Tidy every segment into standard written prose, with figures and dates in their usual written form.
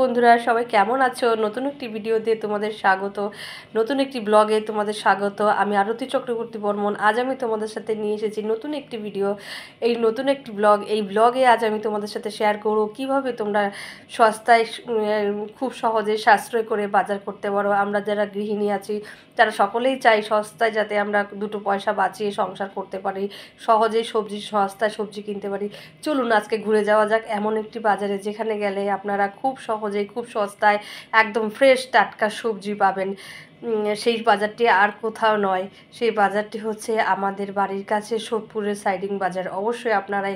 বন্ধুরা সবাই কেমন আছো? নতুন একটি ভিডিওতে তোমাদের স্বাগত, নতুন একটি ব্লগে তোমাদের স্বাগত। আমি আরতি চক্রবর্তী বর্মন। আজ আমি তোমাদের সাথে নিয়ে এসেছি নতুন একটি ভিডিও, এই নতুন একটি ব্লগ। এই ব্লগে আজ আমি তোমাদের সাথে শেয়ার করব কিভাবে তোমরা সস্তায় খুব সহজে সাশ্রয় করে বাজার করতে পারো। আমরা যারা গৃহিণী আছি তারা সকলেই চাই সস্তায় যাতে আমরা দুটো পয়সা বাঁচিয়ে সংসার করতে পারি, সহজেই সস্তায় সবজি কিনতে পারি। চলুন আজকে ঘুরে যাওয়া যাক এমন একটি বাজারে যেখানে গেলে আপনারা খুব সহজেই খুব সস্তায় একদম ফ্রেশ টাটকা সবজি পাবেন। সেই বাজারটি আর কোথাও নয়, সেই বাজারটি হচ্ছে আমাদের বাড়ির কাছে সোদপুরের সাইডিং বাজার। অবশ্যই আপনারা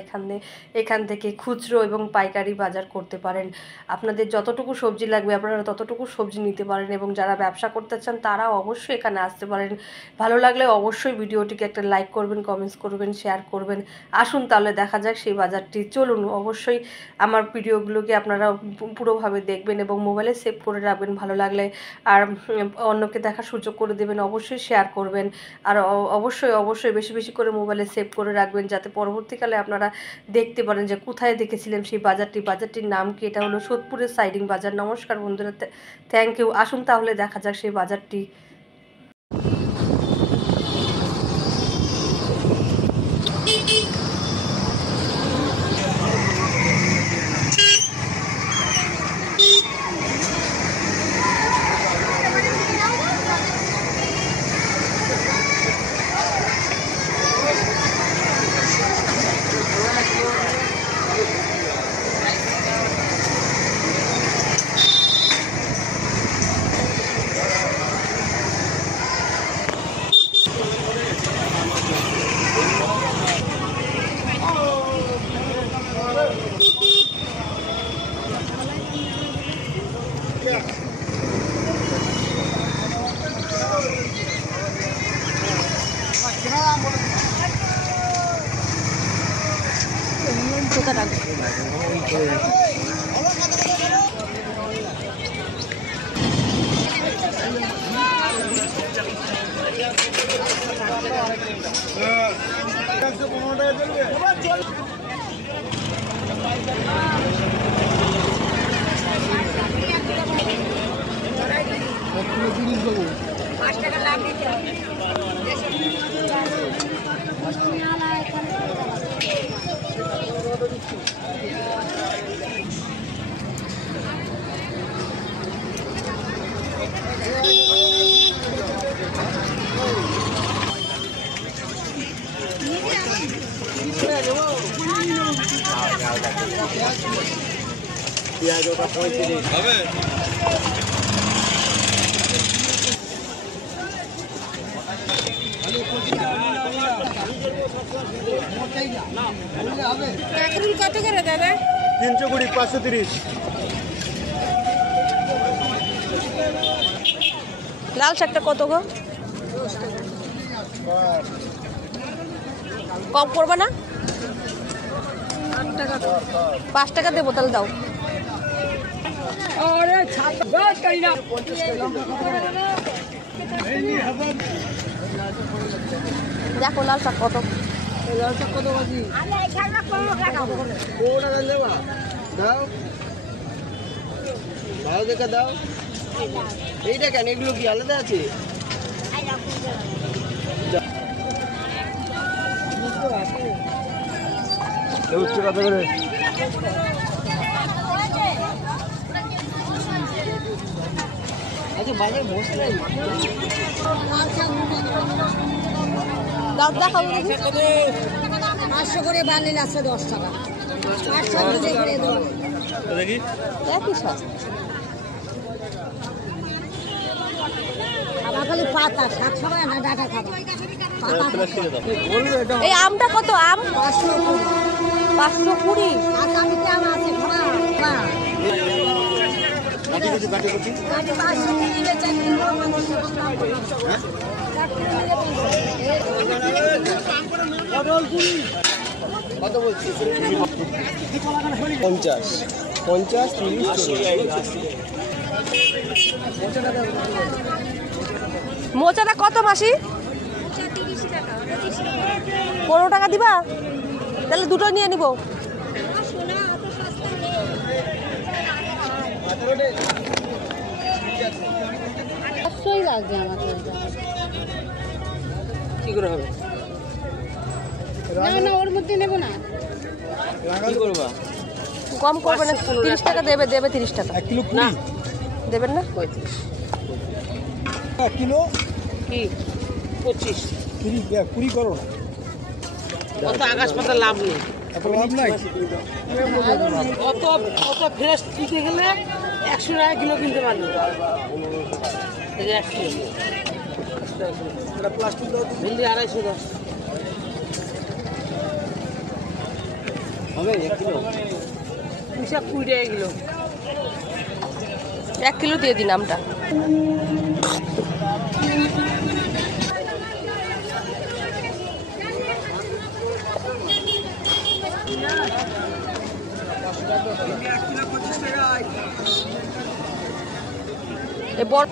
এখান থেকে খুচরো এবং পাইকারি বাজার করতে পারেন। আপনাদের যতটুকু সবজি লাগবে আপনারা ততটুকু সবজি নিতে পারেন, এবং যারা ব্যবসা করতে চান তারাও অবশ্যই এখানে আসতে পারেন। ভালো লাগলে অবশ্যই ভিডিওটিকে একটা লাইক করবেন, কমেন্টস করবেন, শেয়ার করবেন। আসুন তাহলে দেখা যাক সেই বাজারটি। চলুন, অবশ্যই আমার ভিডিওগুলোকে আপনারা পুরোভাবে দেখবেন এবং মোবাইলে সেভ করে রাখবেন ভালো লাগলে, আর অন্যকে দেখার সুযোগ করে দেবেন। অবশ্যই শেয়ার করবেন, আর অবশ্যই বেশি বেশি করে মোবাইলে সেভ করে রাখবেন, যাতে পরবর্তীকালে আপনারা দেখতে পারেন যে কোথায় দেখেছিলেন সেই বাজারটির নাম কি। এটা হলো সোদপুরের সাইডিং বাজার। নমস্কার বন্ধুরা, থ্যাংক ইউ। আসুন তাহলে দেখা যাক সেই বাজারটি। পেঁয়াজ ওটা 35 হবে। কত করে দাদা? 320, 530। লাল শাকটা কত গো? কম করবে না? 5 টাকা দেবো, তাহলে দাও। দেখো লাল শাক কত? লাল শাক কত বাজি? দাও ভালো দেখে দাও। এইটা কেন, এগুলো কি আলাদা আছে? উচ্চ কত করে? আচ্ছা বাজার বসে নাই। দাও দেখাও। 500 করে বানিয়ে আছে 10 টাকা। 800 করে দেবো। দেখি একই শাক। আবার খালি পাতা 700 টাকা না ডাটা খাবা। এই আমটা কত? আম 520। আর আমি কেমন আছে খাবা? কাটি কাটি কাটি কাটি। গাড়ি 500 নিলে 4 কিলো কত বলছি? 50, 50, 30। মোচাটা কত মাসি? 15 টাকা দিবা? তাহলে দুটো নিয়ে নিব। অবশ্যই লাগবে আমাকে। কি করে হবে? না না ওর মধ্যে নেবো না। কি করবা? কম করবে না, 30 টাকা দেবে, 30 টাকা। 1 কিলো না দেবেন না? 35 1 কিলো কি 25 20 করো না, অত আকাশ পাতা লাভ নেই। এত লাভ নাই। অত অত ফ্রেশ দিতে গেলে 100 টাকা কিলো কিনতে পারবে। এই যে 1 কিলো এটা প্লাস্টিক দাও তো। ভেন্ডি 250 হবে 1 কিলো 220 টাকা কিলো। 1 কিলো দিয়ে দিন আমটা। এ বড়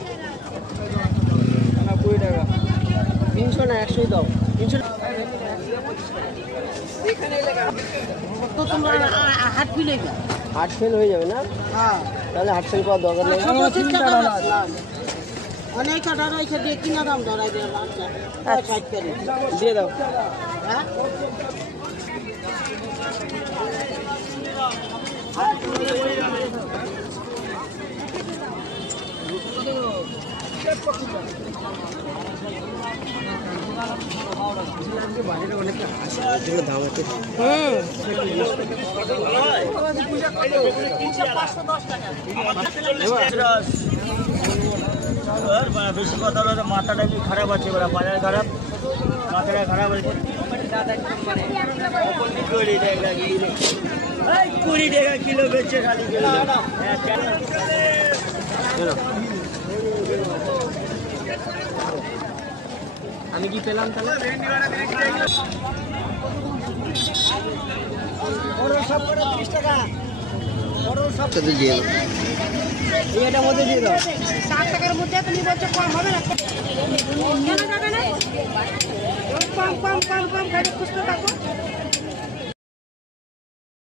90 টাকা 300 না 100 দাও 300 তো তোমরা হাট ফিলে গা হাট ফেল হয়ে যাবে না। হ্যাঁ তাহলে হাট ফেল করার দরকার নেই। অনেক টাকা রয়েছে দিয়ে কিনা দাম ধরাই দেয় আচ্ছা দিয়ে দাও। হ্যাঁ দাম আছে। বেশি কথা হলো মাথাটা কি খারাপ আছে, বাজার খারাপ, মাথাটা খারাপ আছে। 20 টাকা কিলো বেচছে খালি। আমি কি পেলাম তাহলে? এটার মধ্যে দিয়ে দাও। 60 টাকার মধ্যে তুমি বলছো কম হবে না? কেন যাবে না? কম কম কম কম খালি খুঁজতে থাকো।